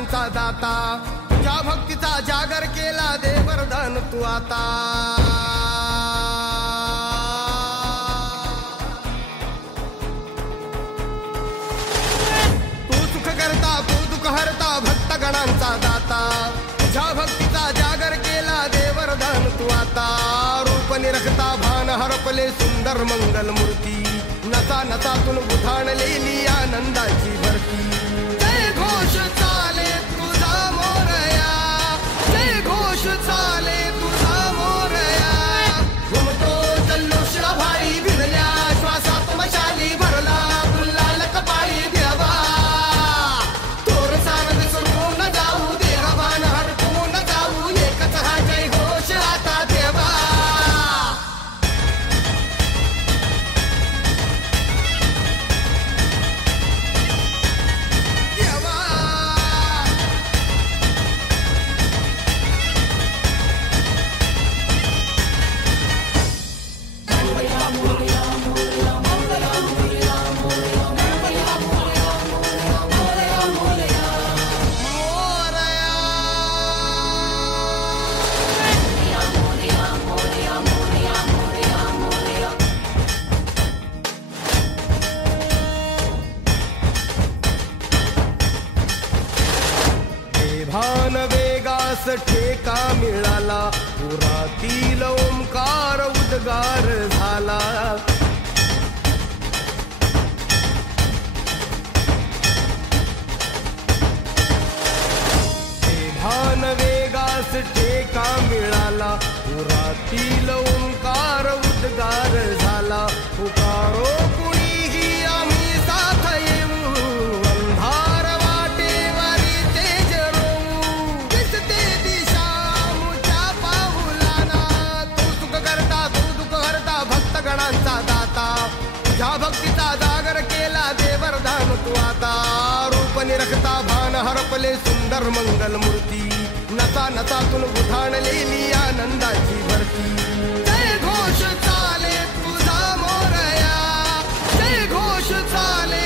गणांचा दाता तुझ्या भक्तीचा जागर केला दे वरदान तू आता तू सुख करता तू दुःख हरता भक्त गणांचा दाता तुझ्या भक्तीचा जागर केला दे वरदान तू आता रूप निरखता भान हरपले सुंदर मंगल मूर्ती नसा नसातून उधाणलेली आनंदाची भरती जय घोष चाले तुझा मोरया जय घोष चाले तुझा मोरया घुमतो जल्लोष भाई भिडल्या श्वासात मशाली भरला गुलाल कपाळी देवा तोर सारद सोडून जाऊ देहभान हरपून जाऊ एकच हा जय घोष आता देवा भान वेगास ठेका मिळाला पुरातील ओंकार उद्गार झाला भान वेगास ठेका मिळाला पुरातील ओंकार उद्गार झाला पुकारो कुणीही आम्ही साथ येऊ अंधार वाटेवारी तेज रोवू दिसते दिशा मुच्या पाऊलाना तू सुख करता तू दुःख हरता भक्त गणांचा दाता तुझ्या भक्तीचा जागर केला दे वरदान तू आता रूप निरखता भान हरपले सुंदर मंगल मूर्ती नसा नसातून उधाणलेली आनंदाची भरती जय घोष चाले तुझा मोरया जय घोष चाले